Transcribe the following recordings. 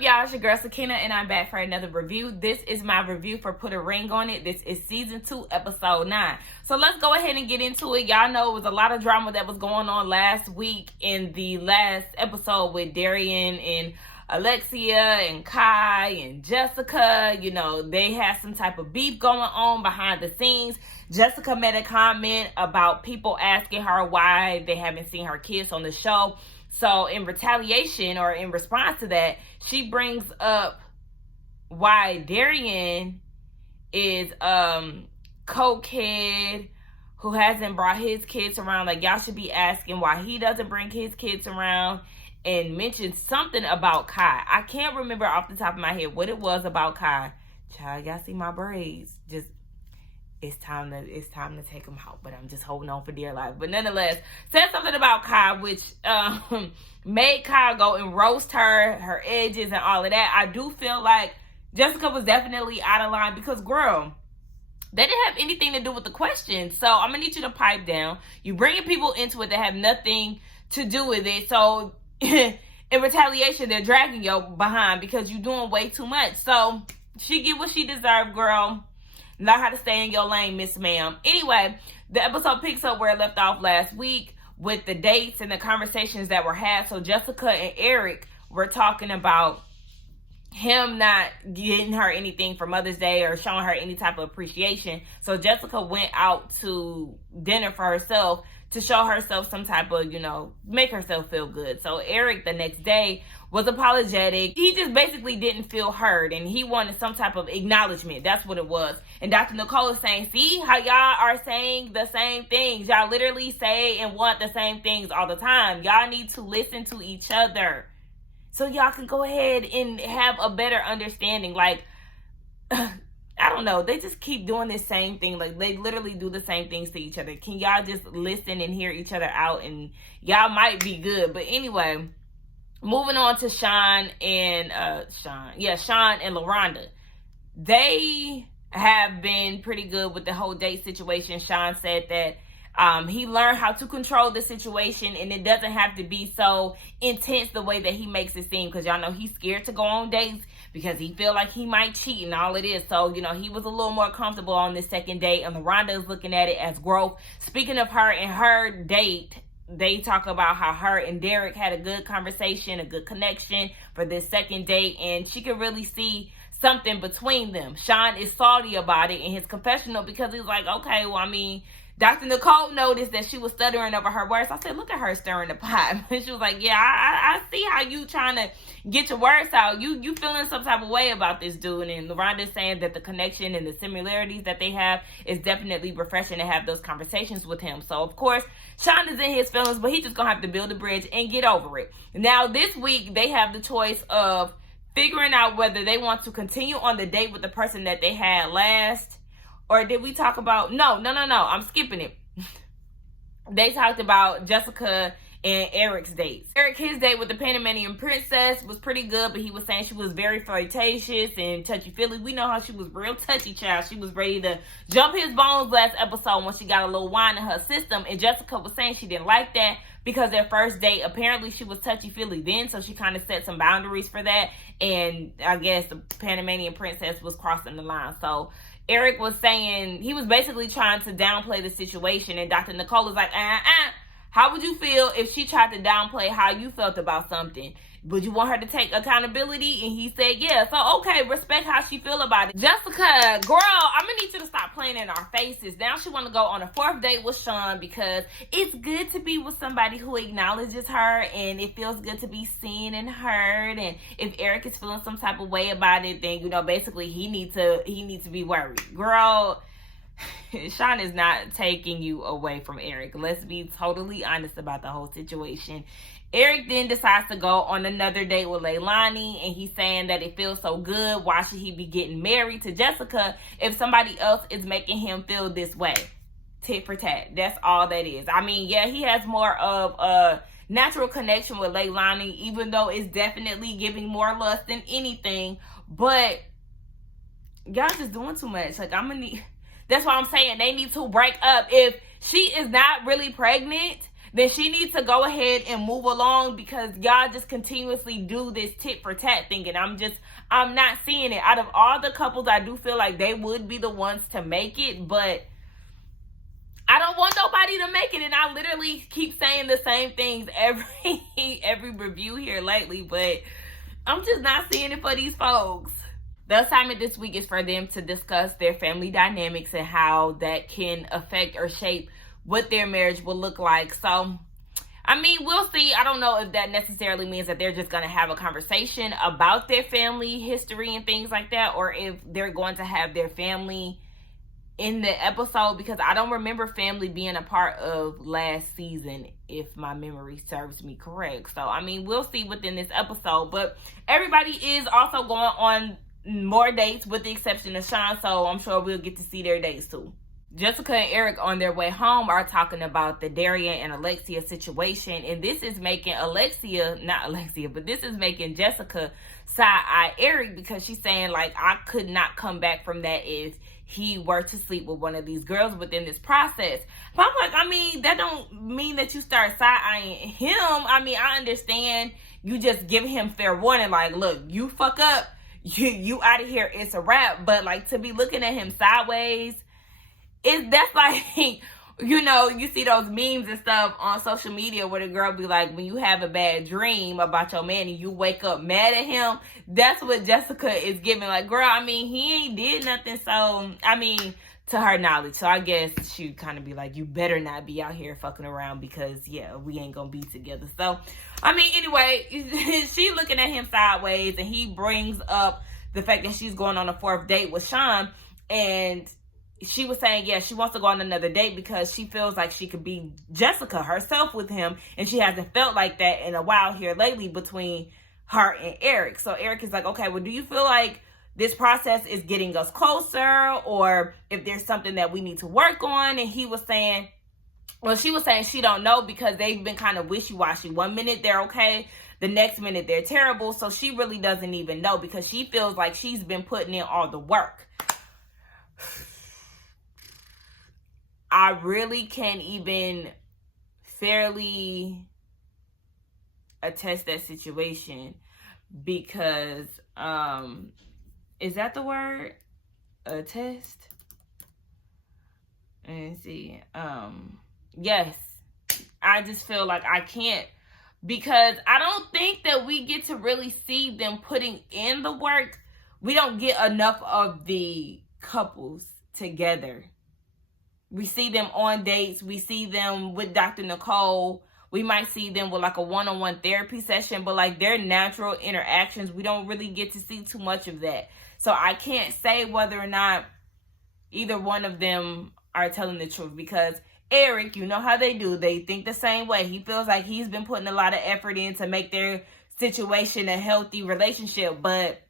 up, y'all? It's your girl Sakina, and I'm back for another review. This is my review for Put a Ring on It. This is season 2, episode 9. So let's go ahead and get into it. Y'all know it was a lot of drama that was going on last week in the last episode with Darian and Alexia and Kai and Jessica. You know, they had some type of beef going on behind the scenes. Jessica made a comment about people asking her why they haven't seen her kids on the show. So in retaliation or in response to that, she brings up why Darian is cokehead who hasn't brought his kids around. Like, y'all should be asking why he doesn't bring his kids around, and mentioned something about Kai. I can't remember off the top of my head what it was about Kai. Child, y'all see my braids? Just it's time to take them out, but I'm just holding on for dear life. But nonetheless, said something about Kai, which made Kai go and roast her edges and all of that. I do feel like Jessica was definitely out of line because, girl, they didn't have anything to do with the question. So I'm gonna need you to pipe down. You bringing people into it that have nothing to do with it. So in retaliation, they're dragging you behind because you're doing way too much. So she get what she deserved, girl. Know how to stay in your lane, Miss Ma'am. Anyway, the episode picks up where it left off last week with the dates and the conversations that were had. So Jessica and Eric were talking about him not getting her anything for Mother's Day or showing her any type of appreciation. So Jessica went out to dinner for herself to show herself some type of, make herself feel good. So Eric the next day was apologetic. He just basically didn't feel heard, and he wanted some type of acknowledgement. That's what it was. And Dr. Nicole is saying, see how y'all are saying the same things. Y'all literally say and want the same things all the time. Y'all need to listen to each other so y'all can go ahead and have a better understanding. Like, I don't know. They just keep doing this same thing. Like, they literally do the same things to each other. Can y'all just listen and hear each other out? And y'all might be good. But anyway, moving on to Sean and Laronda. They have been pretty good with the whole date situation. Sean said that he learned how to control the situation, and it doesn't have to be so intense the way that he makes it seem, because y'all know he's scared to go on dates because he feel like he might cheat and all it is. So, he was a little more comfortable on this second date, and Laronda is looking at it as growth. Speaking of her and her date, they talk about how her and Derek had a good conversation, a good connection for this second date, and she could really see something between them. Sean is salty about it in his confessional because he's like, okay, well, Dr. Nicole noticed that she was stuttering over her words. I said, look at her stirring the pot. And she was like, yeah, I see how you trying to get your words out. You feeling some type of way about this dude. And Laronda is saying that the connection and the similarities that they have is definitely refreshing to have those conversations with him. So, of course, Sean is in his feelings, but he's just going to have to build a bridge and get over it. Now, this week, they have the choice of figuring out whether they want to continue on the date with the person that they had last. Or did we talk about... No. I'm skipping it. They talked about Jessica and Eric's dates. Eric, his date with the Panamanian princess was pretty good, but he was saying she was very flirtatious and touchy-feely. We know how she was real touchy, child. She was ready to jump his bones last episode when she got a little wine in her system. And Jessica was saying she didn't like that because their first date, apparently she was touchy-feely then, so she kind of set some boundaries for that. And I guess the Panamanian princess was crossing the line. So Eric was saying, he was basically trying to downplay the situation, and Dr. Nicole was like, how would you feel if she tried to downplay how you felt about something? Would you want her to take accountability? And he said, yeah. So, okay, respect how she feel about it. Jessica, girl, I'm going to need you to stop playing in our faces. Now she want to go on a 4th date with Sean because it's good to be with somebody who acknowledges her, and it feels good to be seen and heard. And if Eric is feeling some type of way about it, then, basically he needs to be worried. Girl, Sean is not taking you away from Eric. Let's be totally honest about the whole situation. Eric then decides to go on another date with Leilani, and he's saying that it feels so good. Why should he be getting married to Jessica if somebody else is making him feel this way? Tit for tat. That's all that is. Yeah, he has more of a natural connection with Leilani, even though it's definitely giving more lust than anything. But y'all just doing too much. Like, that's why I'm saying they need to break up. If she is not really pregnant, then she needs to go ahead and move along, because y'all just continuously do this tit for tat thing, and I'm not seeing it. Out of all the couples, I do feel like they would be the ones to make it, but I don't want nobody to make it, and I literally keep saying the same things every review here lately, but I'm just not seeing it for these folks. The assignment this week is for them to discuss their family dynamics and how that can affect or shape what their marriage will look like. So, I mean, we'll see. I don't know if that necessarily means that they're just going to have a conversation about their family history and things like that, or if they're going to have their family in the episode, because I don't remember family being a part of last season, if my memory serves me correct. So, I mean, we'll see within this episode, but everybody is also going on more dates with the exception of Sean, so I'm sure we'll get to see their dates too. Jessica and Eric on their way home are talking about the Darian and Alexia situation, and this is making this is making Jessica side-eye Eric, because she's saying, like, I could not come back from that if he were to sleep with one of these girls within this process. But I'm like, I mean, that don't mean that you start side-eyeing him. I mean, I understand you just give him fair warning, like, look, you fuck up, you out of here, it's a wrap. But like, to be looking at him sideways, that's like, you know, you see those memes and stuff on social media where the girl be like, when you have a bad dream about your man and you wake up mad at him, that's what Jessica is giving. Like, girl, I mean, he ain't did nothing. So, I mean, to her knowledge. So I guess she'd kind of be like, you better not be out here fucking around, because yeah, we ain't gonna be together. So, I mean, anyway, she looking at him sideways, and he brings up the fact that she's going on a 4th date with Sean, and she was saying, yeah, she wants to go on another date because she feels like she could be Jessica herself with him, and she hasn't felt like that in a while here lately between her and Eric. So Eric is like, okay, well, do you feel like this process is getting us closer, or if there's something that we need to work on? And he was saying, well, she was saying she don't know, because they've been kind of wishy-washy. One minute they're okay, the next minute they're terrible. So she really doesn't even know, because she feels like she's been putting in all the work. I really can't even fairly attest that situation, because, is that the word? Attest? Let's see. Yes. I just feel like I can't, because I don't think that we get to really see them putting in the work. We don't get enough of the couples together. We see them on dates. We see them with Dr. Nicole. We might see them with like a one-on-one therapy session, but like their natural interactions, we don't really get to see too much of that. So I can't say whether or not either one of them are telling the truth, because Eric, you know how they do. They think the same way. He feels like he's been putting a lot of effort in to make their situation a healthy relationship, but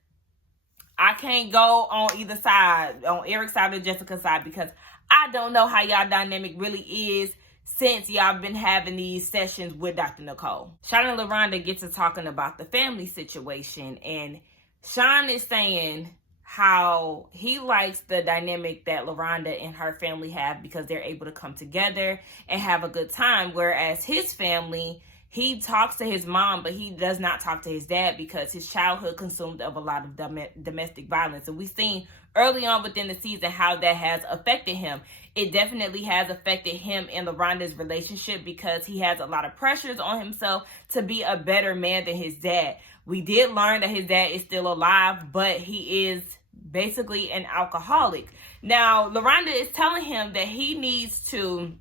I can't go on either side, on Eric's side or Jessica's side, because I don't know how y'all dynamic really is since y'all been having these sessions with Dr. Nicole. Sean and Laronda get to talking about the family situation, and Sean is saying how he likes the dynamic that Laronda and her family have, because they're able to come together and have a good time, whereas his family, he talks to his mom, but he does not talk to his dad, because his childhood consumed of a lot of domestic violence. And we've seen early on within the season how that has affected him. It definitely has affected him and Laronda's relationship, because he has a lot of pressures on himself to be a better man than his dad. We did learn that his dad is still alive, but he is basically an alcoholic. Now, Laronda is telling him that he needs to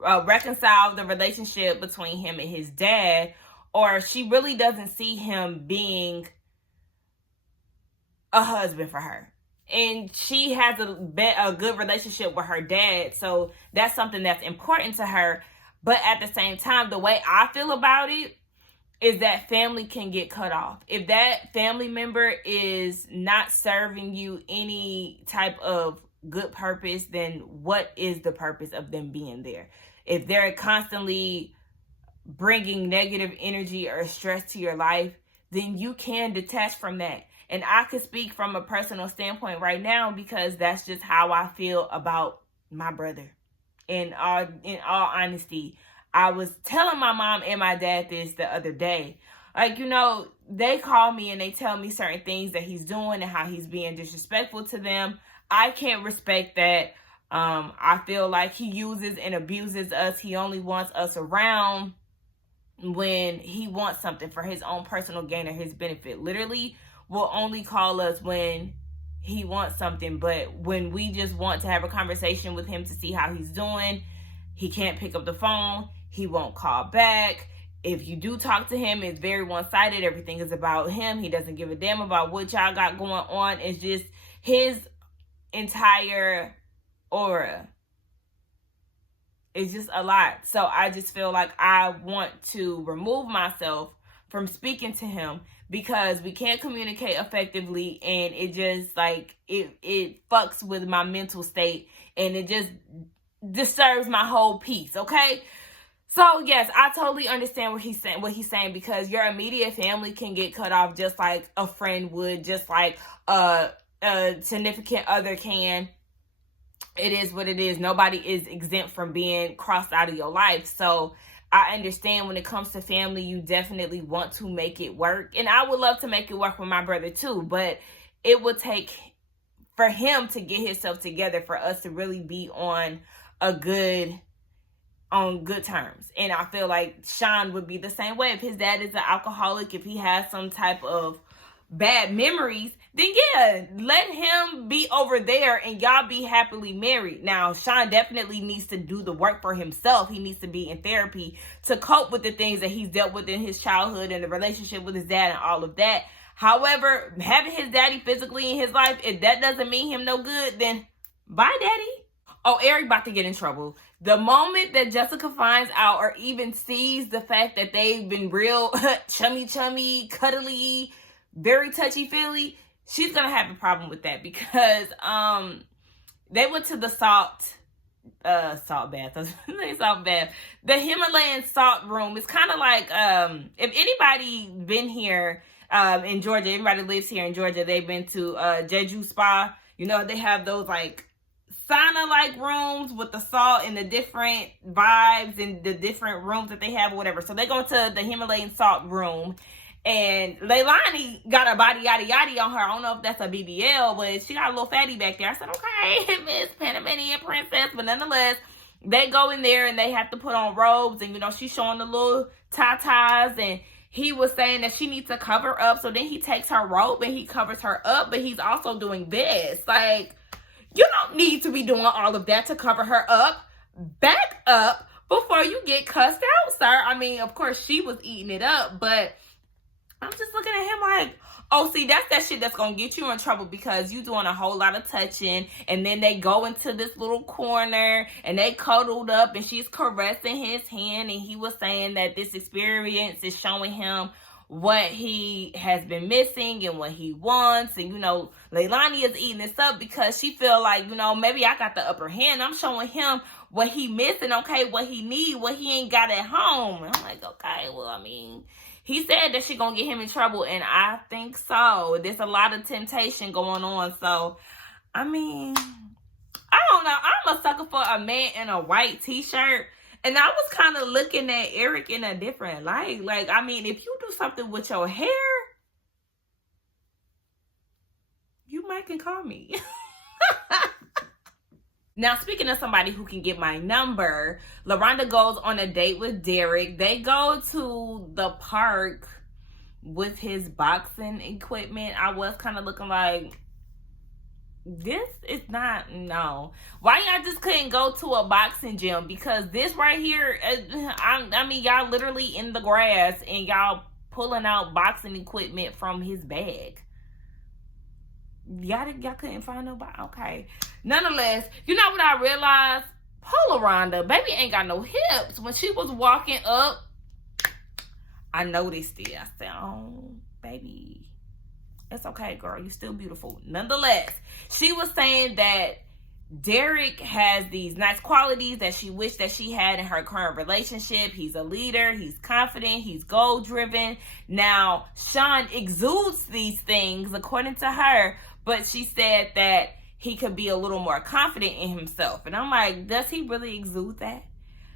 reconcile the relationship between him and his dad, or she really doesn't see him being a husband for her. And she has a good relationship with her dad, so that's something that's important to her. But at the same time, the way I feel about it is that family can get cut off. If that family member is not serving you any type of good purpose, then what is the purpose of them being there? If they're constantly bringing negative energy or stress to your life, then you can detach from that. And I could speak from a personal standpoint right now, because that's just how I feel about my brother. In all honesty, I was telling my mom and my dad this the other day. Like, they call me and they tell me certain things that he's doing and how he's being disrespectful to them. I can't respect that. I feel like he uses and abuses us. He only wants us around when he wants something for his own personal gain or his benefit. Literally will only call us when he wants something, but when we just want to have a conversation with him to see how he's doing, he can't pick up the phone. He won't call back. If you do talk to him, it's very one-sided. Everything is about him. He doesn't give a damn about what y'all got going on. It's just his entire aura. It's just a lot. So I just feel like I want to remove myself from speaking to him because we can't communicate effectively, and it just like it fucks with my mental state, and it just disturbs my whole peace. Okay. So yes, I totally understand what he's saying, because your immediate family can get cut off just like a friend would, just like a significant other can. It is what it is. Nobody is exempt from being crossed out of your life. So I understand when it comes to family, you definitely want to make it work. And I would love to make it work with my brother too, but it would take for him to get himself together for us to really be on good terms. And I feel like Sean would be the same way. If his dad is an alcoholic, if he has some type of bad memories, then yeah, let him be over there and y'all be happily married. Now, Sean definitely needs to do the work for himself. He needs to be in therapy to cope with the things that he's dealt with in his childhood and the relationship with his dad and all of that. However, having his daddy physically in his life, if that doesn't mean him no good, then bye, daddy. Oh, Eric about to get in trouble. The moment that Jessica finds out or even sees the fact that they've been real chummy, cuddly, very touchy-feely, she's going to have a problem with that, because they went to the salt bath. The Himalayan salt room. It's kind of like, if anybody been here in Georgia, everybody lives here in Georgia, they've been to Jeju Spa. They have those like sauna-like rooms with the salt and the different vibes and the different rooms that they have or whatever. So they go to the Himalayan salt room, and Leilani got a body yaddy yaddy on her. I don't know if that's a BBL, but she got a little fatty back there. I said, okay, Miss Panamanian Princess. But nonetheless, they go in there and they have to put on robes, and she's showing the little tatas, and he was saying that she needs to cover up. So then he takes her robe and he covers her up, but he's also doing this. Like, you don't need to be doing all of that to cover her up. Back up before you get cussed out, sir. I mean, of course, she was eating it up, but I'm just looking at him like, oh, see, that's that shit that's going to get you in trouble, because you doing a whole lot of touching, and then they go into this little corner, and they cuddled up, and she's caressing his hand, and he was saying that this experience is showing him what he has been missing and what he wants. And Leilani is eating this up because she feel like, maybe I got the upper hand. I'm showing him what he missing, okay, what he need, what he ain't got at home. And I'm like, okay, well, I mean, he said that she gonna get him in trouble, and I think so. There's a lot of temptation going on. So I mean, I don't know, I'm a sucker for a man in a white t-shirt. And I was kind of looking at Eric in a different light. Like, I mean, if you do something with your hair, you might can call me. Now, speaking of somebody who can get my number, Laronda goes on a date with Derek. They go to the park with his boxing equipment. I was kind of looking like, this is not, no. Why y'all just couldn't go to a boxing gym? Because this right here, I mean, y'all literally in the grass and y'all pulling out boxing equipment from his bag. Y'all couldn't find nobody? Okay. Nonetheless, you know what I realized? Laronda, baby ain't got no hips. When she was walking up, I noticed it. I said, oh, baby, it's okay, girl. You're still beautiful. Nonetheless, she was saying that Derek has these nice qualities that she wished that she had in her current relationship. He's a leader. He's confident. He's goal-driven. Now, Sean exudes these things, according to her, but she said that he could be a little more confident in himself. And I'm like, does he really exude that?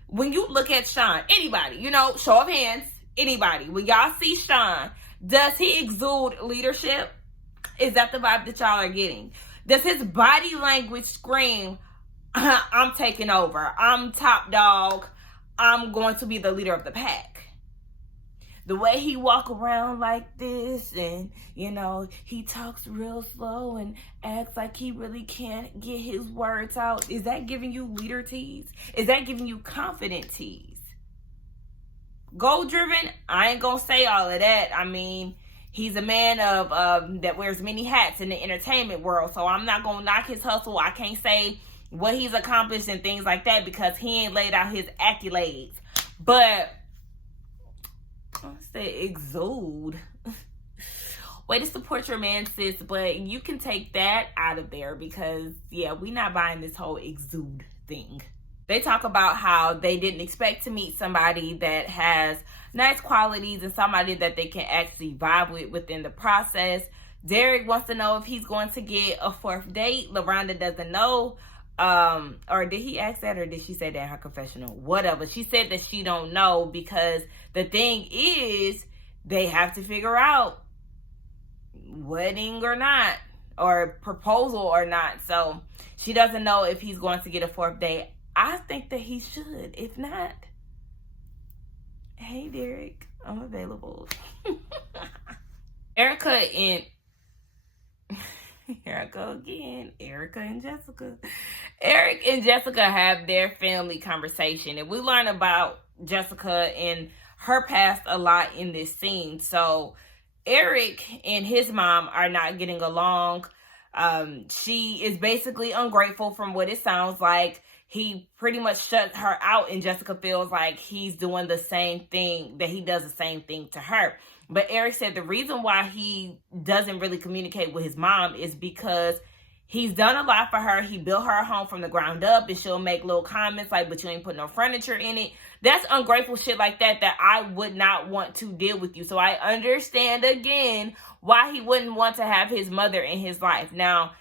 when you look at Sean, anybody, show of hands, anybody, when y'all see Sean, does he exude leadership? Is that the vibe that y'all are getting? Does his body language scream, I'm taking over, I'm top dog, I'm going to be the leader of the pack? The way he walk around like this, and he talks real slow and acts like he really can't get his words out, is that giving you leader tease? Is that giving you confident tease? Goal driven, I ain't gonna say all of that. I mean, he's a man of that wears many hats in the entertainment world, so I'm not gonna knock his hustle. I can't say what he's accomplished and things like that because he ain't laid out his accolades. But say exude. Way to support your man, sis, but you can take that out of there because, yeah, we not buying this whole exude thing. They talk about how they didn't expect to meet somebody that has nice qualities and somebody that they can actually vibe with within the process. Derek wants to know if he's going to get a fourth date. Laronda doesn't know. Or did he ask that, or did she say that in her confessional? Whatever. She said that she don't know because the thing is they have to figure out wedding or not, or proposal or not. So she doesn't know if he's going to get a fourth date. I think that he should. If not, hey Derek, I'm available. Erica and here I go again. Erica and Jessica. Eric and Jessica have their family conversation, and we learn about Jessica and her past a lot in this scene. So Eric and his mom are not getting along. She is basically ungrateful from what it sounds like. He pretty much shut her out, and Jessica feels like he's doing the same thing, that he does the same thing to her. But Eric said the reason why he doesn't really communicate with his mom is because he's done a lot for her. He built her a home from the ground up, and she'll make little comments like, but you ain't put no furniture in it. That's ungrateful shit like that I would not want to deal with you. So I understand again why he wouldn't want to have his mother in his life. Now,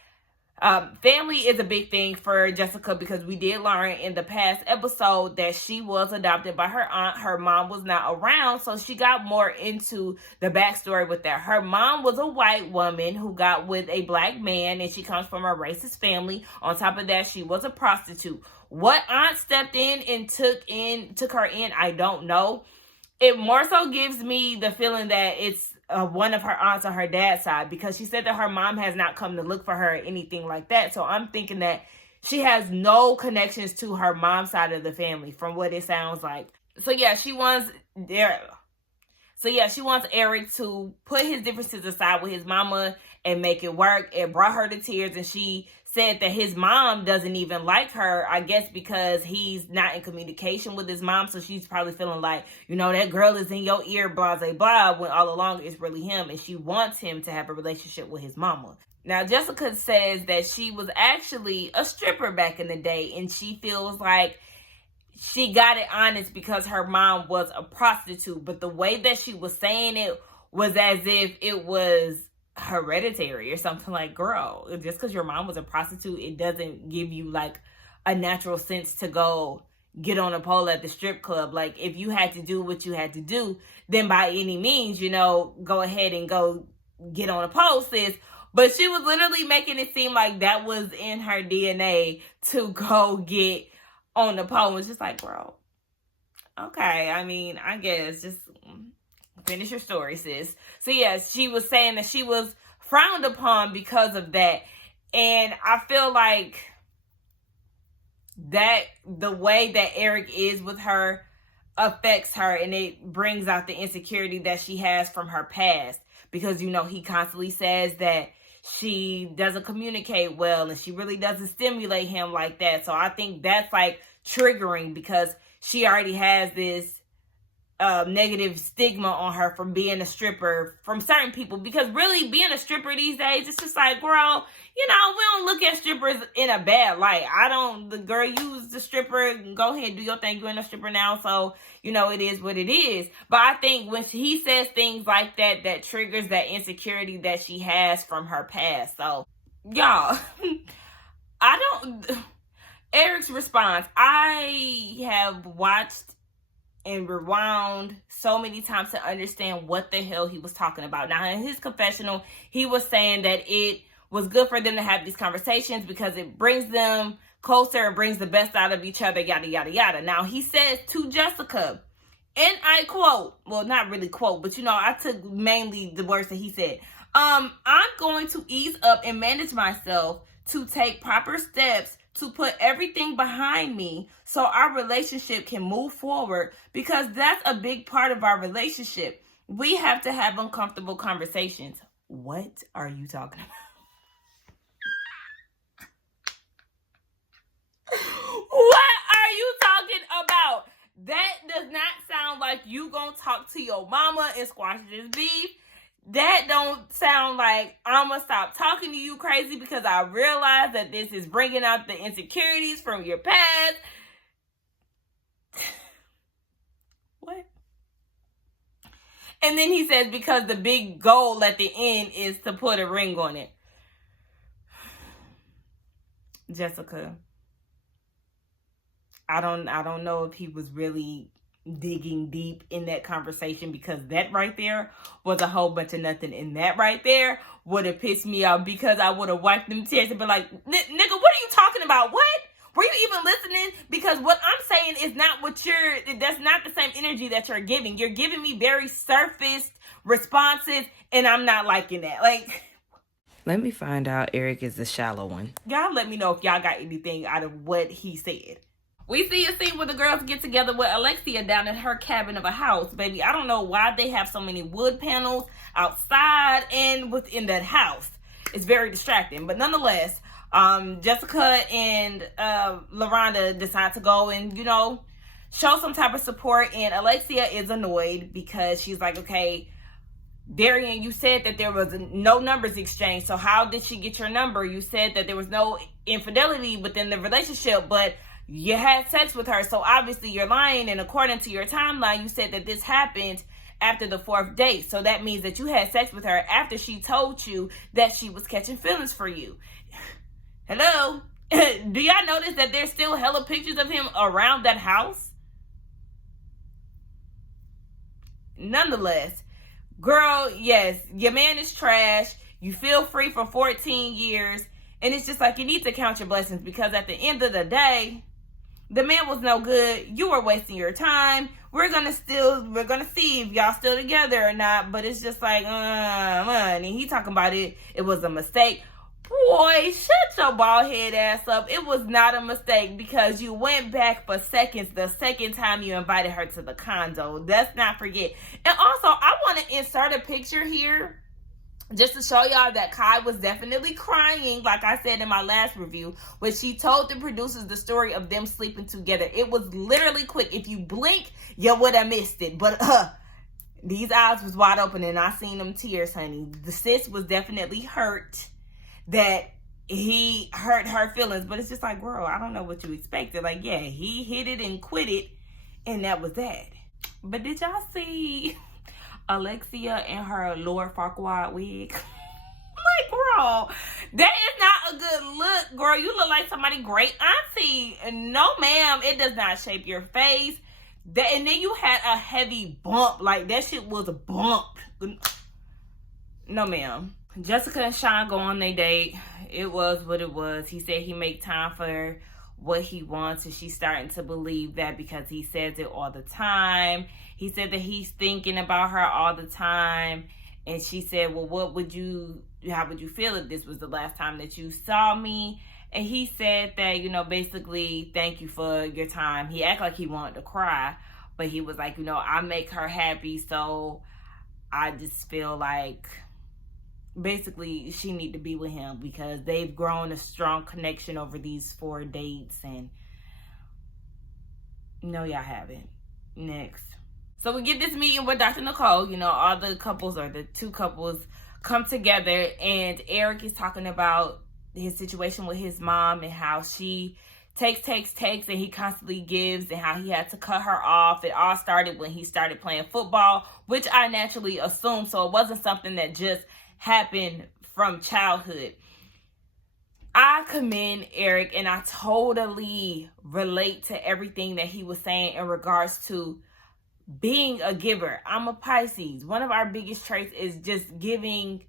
family is a big thing for Jessica because we did learn in the past episode that she was adopted by her aunt. Her mom was not around, so she got more into the backstory with that. Her mom was a white woman who got with a black man, and she comes from a racist family. On top of that, she was a prostitute. What aunt stepped in and took her in, I don't know. It more so gives me the feeling that it's one of her aunts on her dad's side, because she said that her mom has not come to look for her or anything like that. So I'm thinking that she has no connections to her mom's side of the family from what it sounds like. So yeah, she wants Eric to put his differences aside with his mama and make it work. It brought her to tears, and she said that his mom doesn't even like her, I guess because he's not in communication with his mom. So she's probably feeling like, that girl is in your ear, blah, blah, blah, when all along it's really him. And she wants him to have a relationship with his mama. Now, Jessica says that she was actually a stripper back in the day, and she feels like she got it honest because her mom was a prostitute. But the way that she was saying it was as if it was hereditary or something. Like, girl, just because your mom was a prostitute, it doesn't give you like a natural sense to go get on a pole at the strip club. Like, if you had to do what you had to do, then by any means, go ahead and go get on a pole, sis. But she was literally making it seem like that was in her DNA to go get on the pole. It's just like, girl, okay, I mean, I guess just finish your story, sis. So yes, she was saying that she was frowned upon because of that. And I feel like that the way that Eric is with her affects her, and it brings out the insecurity that she has from her past. Because, he constantly says that she doesn't communicate well and she really doesn't stimulate him like that. So I think that's like triggering because she already has this negative stigma on her from being a stripper from certain people. Because really being a stripper these days, it's just like, girl, we don't look at strippers in a bad light. The girl, you was the stripper, go ahead, do your thing, you ain't a stripper now, so it is what it is. But I think when he says things like that, that triggers that insecurity that she has from her past. So y'all, Eric's response, I have watched and rewound so many times to understand what the hell he was talking about. Now, in his confessional, he was saying that it was good for them to have these conversations because it brings them closer and brings the best out of each other, yada, yada, yada. Now, he says to Jessica, and I quote, well, not really quote, but I took mainly the words that he said. I'm going to ease up and manage myself to take proper steps to put everything behind me so our relationship can move forward, because that's a big part of our relationship. We have to have uncomfortable conversations. What are you talking about? What are you talking about? That does not sound like you gonna talk to your mama and squash this beef. That don't sound like I'm gonna stop talking to you crazy because I realize that this is bringing out the insecurities from your past. What? And then he says, because the big goal at the end is to put a ring on it. Jessica, I don't know if he was really digging deep in that conversation, because that right there was a whole bunch of nothing, and that right there would have pissed me off, because I would have wiped them tears and been like, nigga, what are you talking about? What? Were you even listening? Because what I'm saying is not that's not the same energy that you're giving. You're giving me very surface responses, and I'm not liking that. Like, let me find out Eric is the shallow one. Y'all let me know if y'all got anything out of what he said. We see a scene where the girls get together with Alexia down in her cabin of a house. Baby, I don't know why they have so many wood panels outside and within that house. It's very distracting. But nonetheless, Jessica and Laronda decide to go and, show some type of support. And Alexia is annoyed because she's like, okay, Darian, you said that there was no numbers exchanged. So how did she get your number? You said that there was no infidelity within the relationship, but you had sex with her, so obviously you're lying. And according to your timeline, you said that this happened after the 4th date. So that means that you had sex with her after she told you that she was catching feelings for you. Hello? Do y'all notice that there's still hella pictures of him around that house? Nonetheless, girl, yes, your man is trash. You feel free for 14 years. And it's just like, you need to count your blessings, because at the end of the day, the man was no good. You were wasting your time. We're gonna see if y'all still together or not. But it's just like, and he talking about it. It was a mistake. Boy, shut your bald head ass up. It was not a mistake, because you went back for seconds the second time you invited her to the condo. Let's not forget. And also, I want to insert a picture here, just to show y'all that Kai was definitely crying, like I said in my last review, when she told the producers the story of them sleeping together. It was literally quick. If you blink, you would have missed it. But these eyes was wide open, and I seen them tears, honey. The sis was definitely hurt that he hurt her feelings. But it's just like, girl, I don't know what you expected. Like, yeah, he hit it and quit it, and that was that. But did y'all see Alexia and her Lord Farquaad wig? Like, girl, that is not a good look, girl. You look like somebody great auntie. No, ma'am, it does not shape your face. And then you had a heavy bump. Like, that shit was a bump. No, ma'am. Jessica and Sean go on their date. It was what it was. He said he make time for what he wants, and she's starting to believe that because he says it all the time. He said that he's thinking about her all the time, and she said, well, how would you feel if this was the last time that you saw me? And he said that, basically, thank you for your time. He acted like he wanted to cry, but he was like, I make her happy, so I just feel like basically she need to be with him, because they've grown a strong connection over these 4 dates. And no, y'all haven't. Next. So we get this meeting with Dr. Nicole. All the couples, or the 2 couples, come together, and Eric is talking about his situation with his mom and how she takes, and he constantly gives, and how he had to cut her off. It all started when he started playing football, which I naturally assumed, so it wasn't something that just happened from childhood. I commend Eric, and I totally relate to everything that he was saying in regards to being a giver. I'm a Pisces. One of our biggest traits is just giving.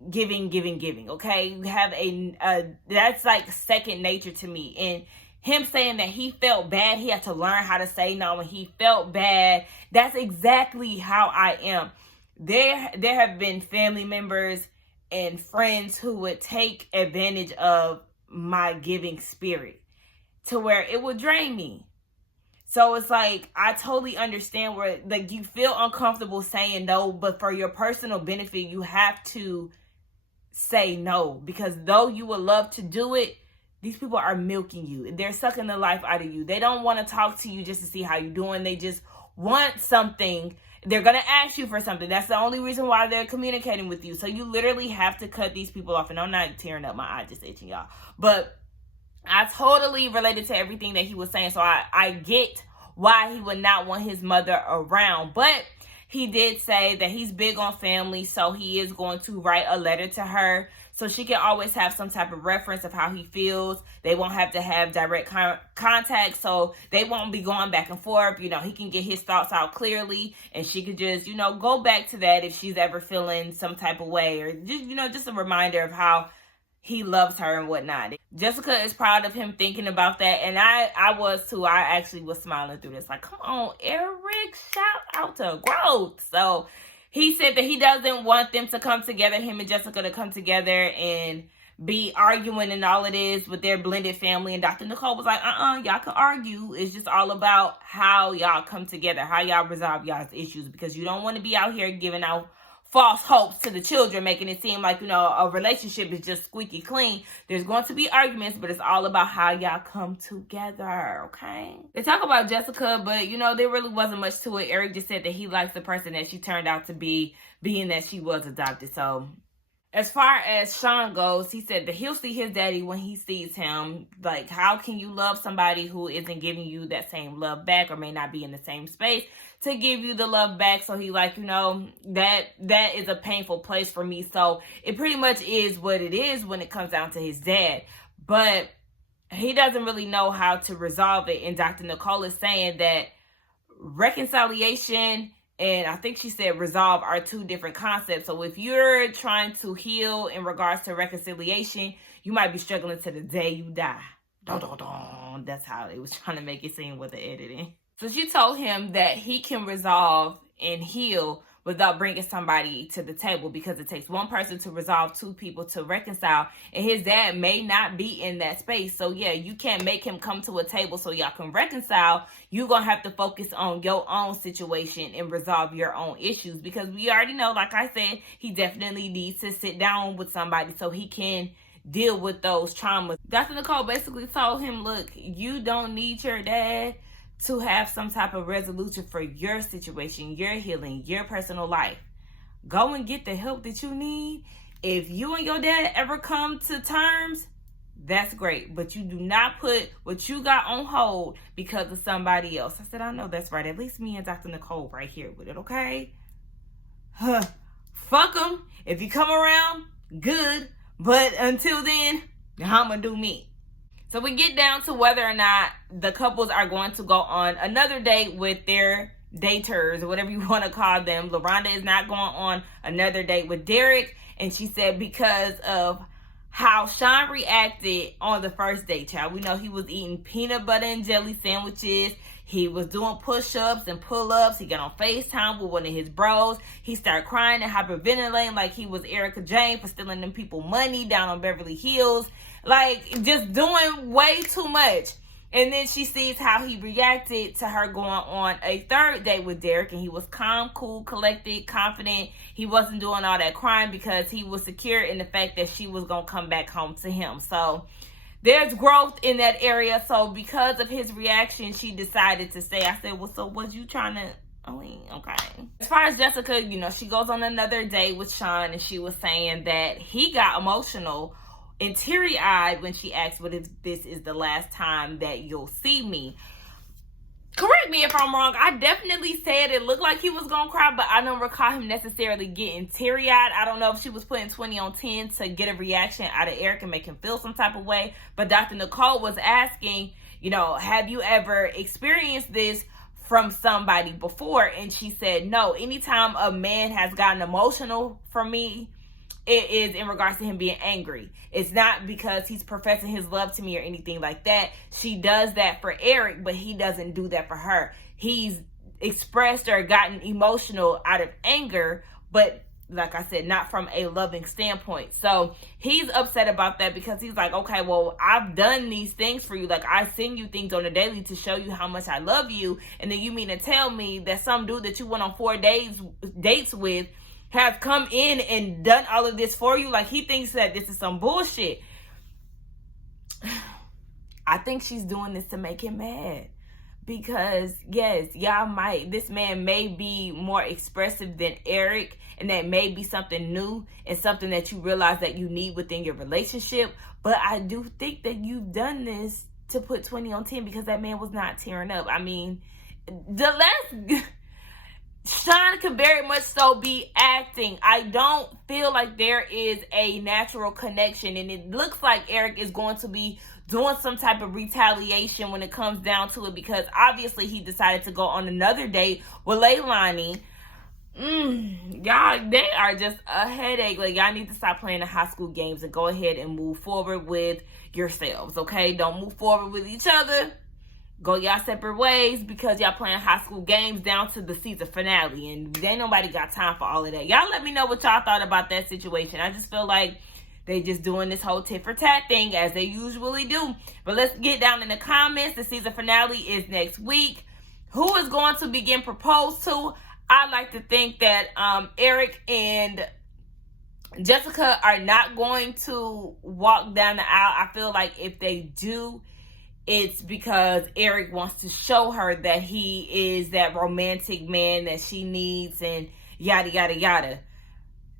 Okay, you have a that's like second nature to me. And him saying that he felt bad, he had to learn how to say no when he felt bad. That's exactly how I am. There have been family members and friends who would take advantage of my giving spirit to where it would drain me. So it's like, I totally understand where, like, you feel uncomfortable saying no, but for your personal benefit, you have to say no, because though you would love to do it, these people are milking you. They're sucking the life out of you. They don't want to talk to you just to see how you're doing. They just want something. They're going to ask you for something. That's the only reason why they're communicating with you. So you literally have to cut these people off. And I'm not tearing up, my eye just itching, y'all. But I totally related to everything that he was saying. So I get why he would not want his mother around. But he did say that he's big on family, so he is going to write a letter to her so she can always have some type of reference of how he feels. They won't have to have direct contact, so they won't be going back and forth. You know, he can get his thoughts out clearly, and she could just, you know, go back to that if she's ever feeling some type of way, or just, you know, just a reminder of how he loves her and whatnot. Jessica is proud of him thinking about that, and I was too. I actually was smiling through this, like, come on, Eric, shout out to growth. So he said that he doesn't want them to come together, him and Jessica to come together and be arguing and all it is with their blended family. And Dr. Nicole was like, y'all can argue. It's just all about how y'all come together, how y'all resolve y'all's issues, because you don't want to be out here giving out false hopes to the children, making it seem like, you know, a relationship is just squeaky clean. There's going to be arguments, but it's all about how y'all come together, okay? They talk about Jessica, but, you know, there really wasn't much to it. Eric just said that he likes the person that she turned out to be, being that she was adopted. So as far as Sean goes, he said that he'll see his daddy when he sees him. Like, how can you love somebody who isn't giving you that same love back, or may not be in the same space to give you the love back? So he like, you know, that is a painful place for me. So it pretty much is what it is when it comes down to his dad. But he doesn't really know how to resolve it. And Dr. Nicole is saying that reconciliation and I think she said resolve are two different concepts. So if you're trying to heal in regards to reconciliation, you might be struggling to the day you die. Dun, dun, dun. That's how it was trying to make it seem with the editing. So she told him that he can resolve and heal without bringing somebody to the table, because it takes one person to resolve, two people to reconcile, and his dad may not be in that space. So yeah, you can't make him come to a table so y'all can reconcile. You're gonna have to focus on your own situation and resolve your own issues, because we already know, like I said, he definitely needs to sit down with somebody so he can deal with those traumas. Dr. Nicole basically told him, look, you don't need your dad to have some type of resolution for your situation, your healing, your personal life. Go and get the help that you need. If you and your dad ever come to terms, that's great. But you do not put what you got on hold because of somebody else. I said, I know that's right. At least me and Dr. Nicole right here with it, okay? Fuck them. If you come around, good. But until then, I'm going to do me. So we get down to whether or not the couples are going to go on another date with their daters, or whatever you want to call them. Laronda is not going on another date with Derek. And she said because of how Sean reacted on the first date, child. We know he was eating peanut butter and jelly sandwiches. He was doing push-ups and pull-ups. He got on FaceTime with one of his bros. He started crying and hyperventilating like he was Erica Jane for stealing them people money down on Beverly Hills. Like, just doing way too much. And then she sees how he reacted to her going on a third date with Derek. And he was calm, cool, collected, confident. He wasn't doing all that crying because he was secure in the fact that she was going to come back home to him. So there's growth in that area. So because of his reaction, she decided to stay. I said, well, so was you trying to... okay. As far as Jessica, you know, she goes on another date with Sean. And she was saying that he got emotional and teary-eyed when she asked, what if this is the last time that you'll see me? correct me if I'm wrong. I definitely said it looked like he was going to cry, but I don't recall him necessarily getting teary-eyed. I don't know if she was putting 20 on 10 to get a reaction out of Eric and make him feel some type of way. But Dr. Nicole was asking, you know, have you ever experienced this from somebody before? And she said, no. Anytime a man has gotten emotional from me, it is in regards to him being angry. It's not because he's professing his love to me or anything like that. She does that for Eric, but he doesn't do that for her. He's expressed or gotten emotional out of anger, but like I said, not from a loving standpoint. So he's upset about that because he's like, okay, well, I've done these things for you. Like, I send you things on a daily to show you how much I love you. And then you mean to tell me that some dude that you went on 4 dates with have come in and done all of this for you? Like, he thinks that this is some bullshit. I think she's doing this to make him mad. Because, yes, this man may be more expressive than Eric, and that may be something new and something that you realize that you need within your relationship. But I do think that you've done this to put 20 on 10 because that man was not tearing up. I mean, Sean could very much so be acting. I don't feel like there is a natural connection, and it looks like Eric is going to be doing some type of retaliation when it comes down to it, because obviously he decided to go on another date with Leilani. Y'all, they are just a headache. Like, y'all need to stop playing the high school games and go ahead and move forward with yourselves, okay? Don't move forward with each other. Go y'all separate ways because y'all playing high school games down to the season finale, and ain't nobody got time for all of that. Y'all let me know what y'all thought about that situation. I just feel like they just doing this whole tit for tat thing as they usually do. But let's get down in the comments. The season finale is next week. Who is going to be getting proposed to? I like to think that Eric and Jessica are not going to walk down the aisle. I feel like if they do, it's because Eric wants to show her that he is that romantic man that she needs, and yada yada yada.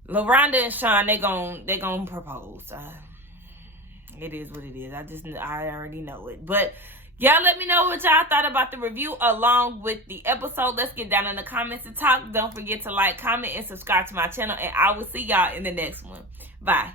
Laronda and Sean, they gon' propose. It is what it is. I already know it. But y'all let me know what y'all thought about the review along with the episode. Let's get down in the comments and talk. Don't forget to like, comment, and subscribe to my channel, and I will see y'all in the next one. Bye.